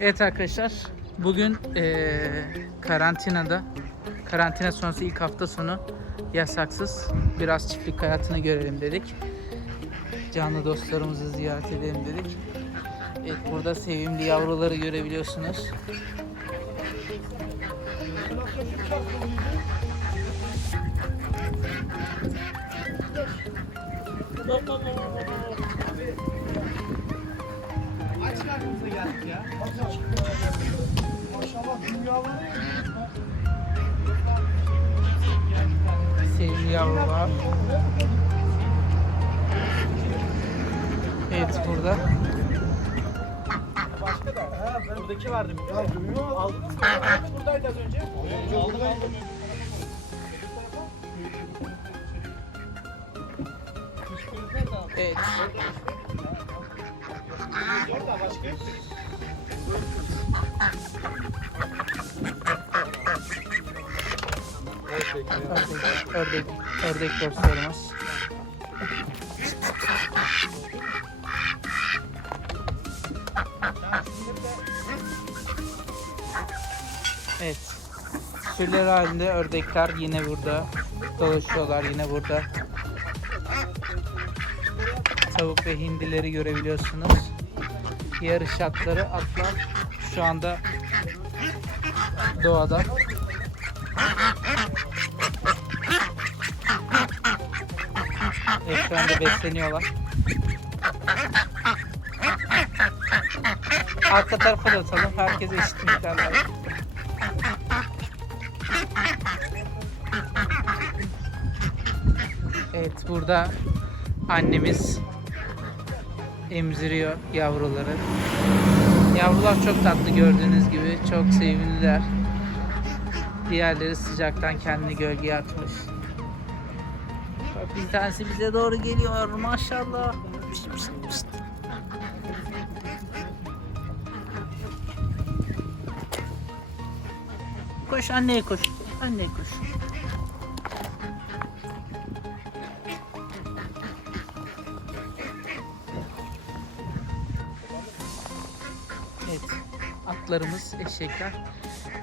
Evet arkadaşlar bugün eee, karantinada karantina sonrası ilk hafta sonu yasaksız biraz çiftlik hayatını görelim dedik. Canlı dostlarımızı ziyaret edelim dedik. Evet burada sevimli yavruları görebiliyorsunuz. Aç Sevimli yavrular. Evet burada. Başka da. Ha, ben buradaki vardı bir tane. Aldınız mı? Buradaydı az önce. Aldım aldım. Evet. Orada başka Ördek, ördek, ördek dostlarımız. Evet. Sürüler halinde ördekler yine burada. Dolaşıyorlar yine burada. Tavuk ve hindileri görebiliyorsunuz. Yarış atları atlar şu anda doğada. Anda besleniyorlar. Arka tarafa da atalım. Herkes eşit miktarda. Evet burada annemiz emziriyor yavruları. Yavrular çok tatlı gördüğünüz gibi. Çok sevimliler. Diğerleri sıcaktan kendini gölgeye atmış. Bir tanesi bize doğru geliyor maşallah. Pişt, pişt, pişt. Koş anneye koş. Anneye koş. Evet. Atlarımız, eşekler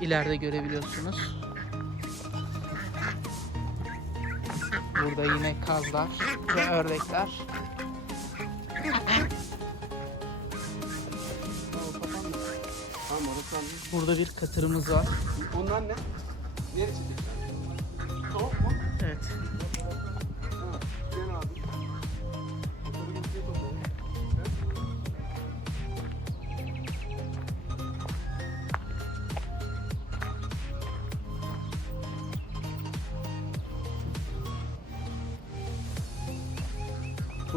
ileride görebiliyorsunuz. Burada yine kazlar ve ördekler. Burada bir katırımız var. Onlar ne? Neresi Tavuk mu? Evet.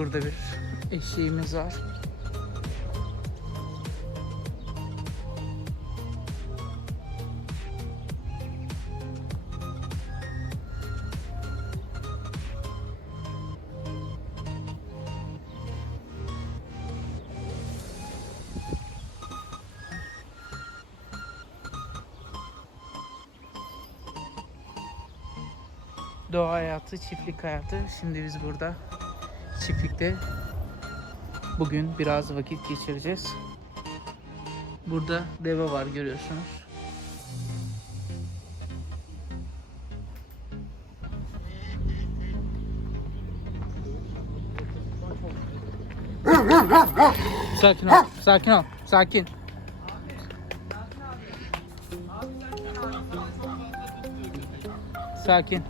Burada bir eşeğimiz var. Doğa hayatı, çiftlik hayatı. Şimdi biz burada çiftlikte bugün biraz vakit geçireceğiz. Burada deve var görüyorsunuz. Sakin ol, sakin ol, sakin. Sakin.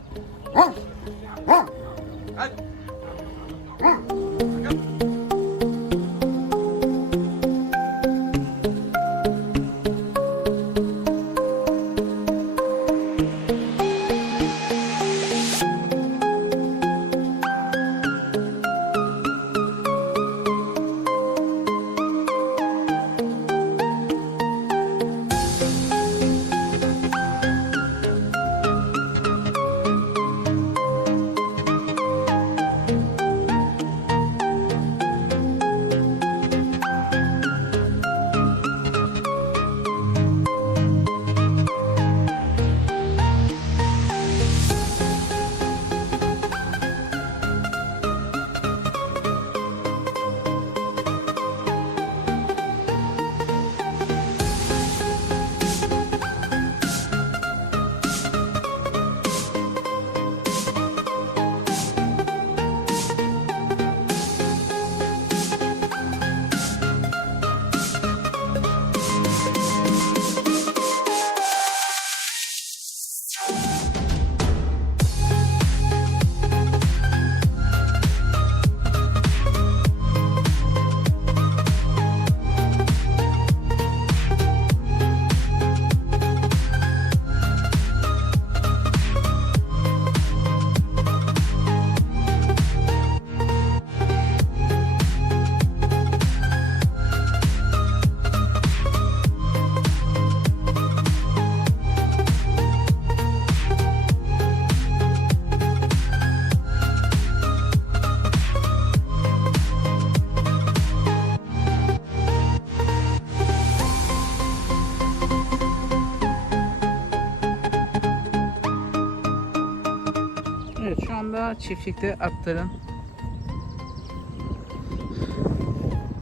Çiftlikte atların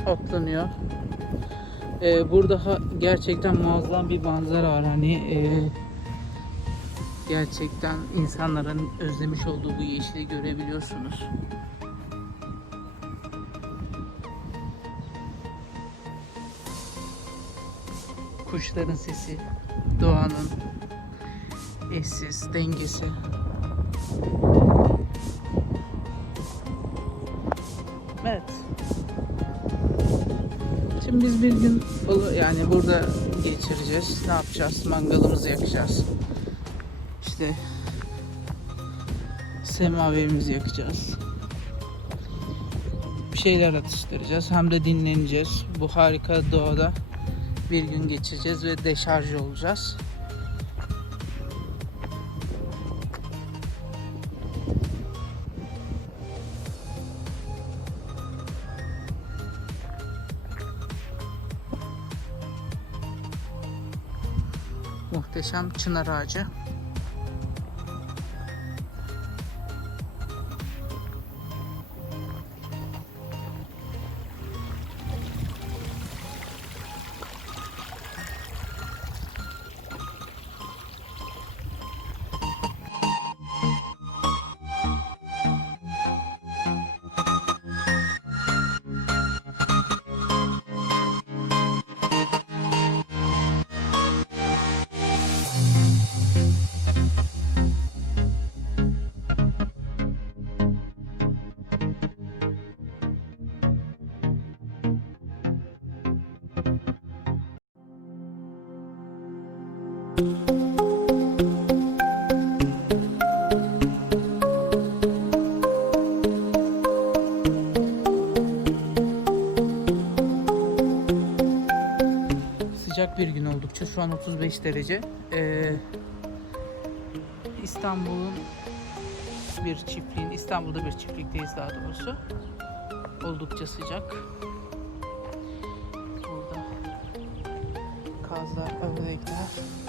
otlanıyor. Ee, burada ha- gerçekten muazzam bir manzara var. Hani e, gerçekten insanların özlemiş olduğu bu yeşili görebiliyorsunuz. Kuşların sesi, doğanın eşsiz dengesi. Evet. Şimdi biz bir gün yani burada geçireceğiz. Ne yapacağız? Mangalımızı yakacağız. İşte semaverimizi yakacağız. Bir şeyler atıştıracağız. Hem de dinleneceğiz. Bu harika doğada bir gün geçireceğiz ve deşarj olacağız. Muhteşem çınar ağacı. Bir gün oldukça. Şu an 35 derece. Ee, İstanbul'un bir çiftliğin, İstanbul'da bir çiftlikteyiz daha doğrusu. Oldukça sıcak. Burada kazlar, ördekler.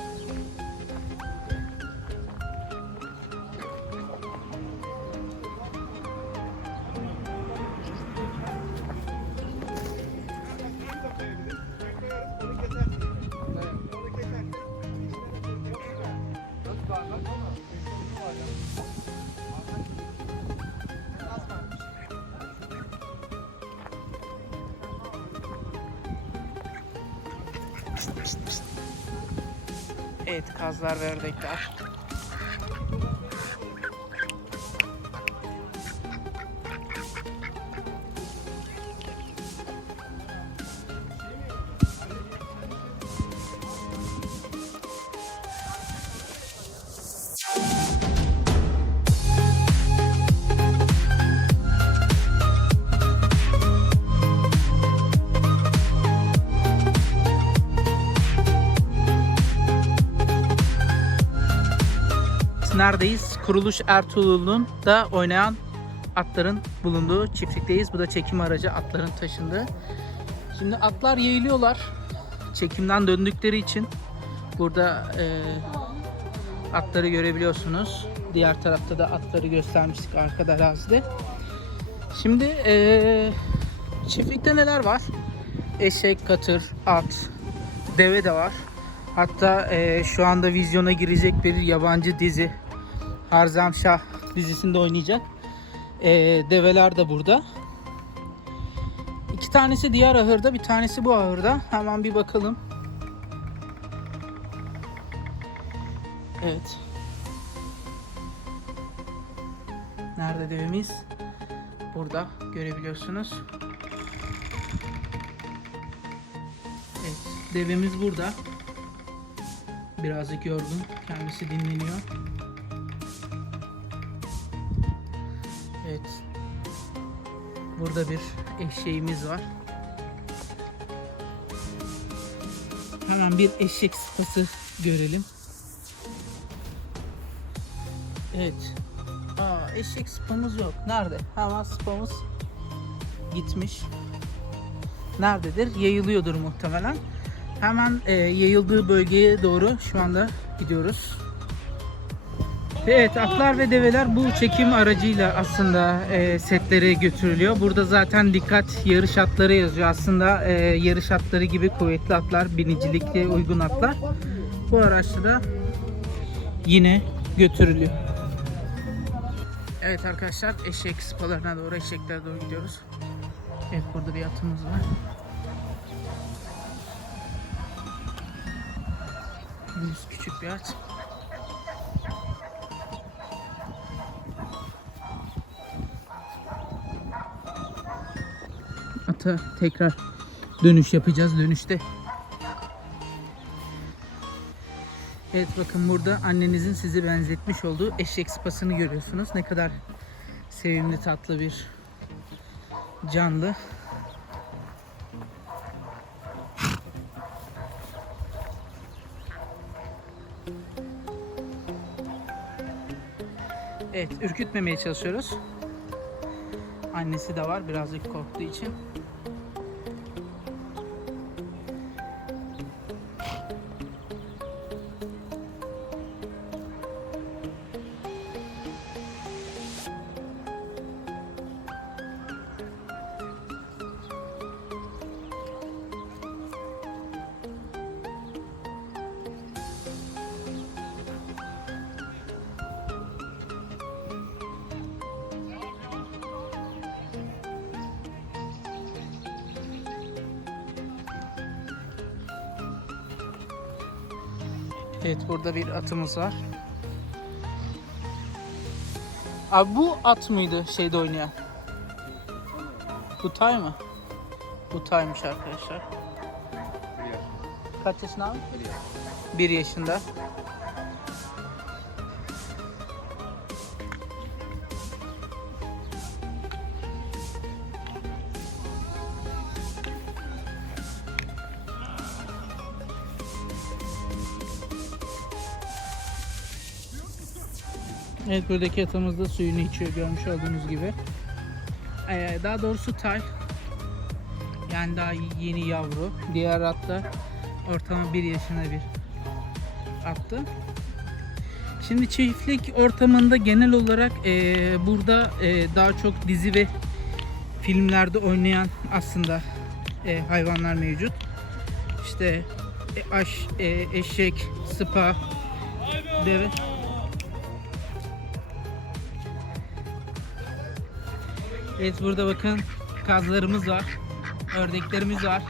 Evet, kazlar ve ördekler. Neredeyiz? Kuruluş Ertuğrul'un da oynayan atların bulunduğu çiftlikteyiz. Bu da çekim aracı atların taşındığı. Şimdi atlar yayılıyorlar. Çekimden döndükleri için burada e, atları görebiliyorsunuz. Diğer tarafta da atları göstermiştik arkada arazide. Şimdi e, çiftlikte neler var? Eşek, katır, at, deve de var. Hatta e, şu anda vizyona girecek bir yabancı dizi Harzam Şah dizisinde oynayacak. E, develer de burada. İki tanesi diğer ahırda, bir tanesi bu ahırda. Hemen bir bakalım. Evet. Nerede devemiz? Burada görebiliyorsunuz. Evet, devemiz burada. Birazcık yorgun. Kendisi dinleniyor. Burada bir eşeğimiz var. Hemen bir eşek sıpası görelim. Evet. Aa, eşek sıpamız yok. Nerede? Hemen sıpamız gitmiş. Nerededir? Yayılıyordur muhtemelen. Hemen e, yayıldığı bölgeye doğru şu anda gidiyoruz. Evet atlar ve develer bu çekim aracıyla aslında e, setlere götürülüyor. Burada zaten dikkat yarış atları yazıyor. Aslında e, yarış atları gibi kuvvetli atlar, binicilikle uygun atlar. Bu araçta da yine götürülüyor. Evet arkadaşlar eşek spalarına doğru eşeklere doğru gidiyoruz. Evet burada bir atımız var. Küçük bir at. Ata tekrar dönüş yapacağız dönüşte. Evet bakın burada annenizin sizi benzetmiş olduğu eşek sıpasını görüyorsunuz. Ne kadar sevimli tatlı bir canlı. Evet ürkütmemeye çalışıyoruz. Annesi de var birazcık korktuğu için. Evet burada bir atımız var. Abi bu at mıydı şeyde oynayan? Bu tay mı? Bu taymış arkadaşlar. Kaç yaşında abi? Bir yaşında. Evet buradaki atımız da suyunu içiyor görmüş olduğunuz gibi. Ee, daha doğrusu tay. Yani daha yeni yavru. Diğer at da ortalama bir yaşına bir attı. Şimdi çiftlik ortamında genel olarak eee, burada eee, daha çok dizi ve filmlerde oynayan aslında eee, hayvanlar mevcut. İşte e, aş, e, eşek, sıpa, deve. Evet burada bakın kazlarımız var. Ördeklerimiz var.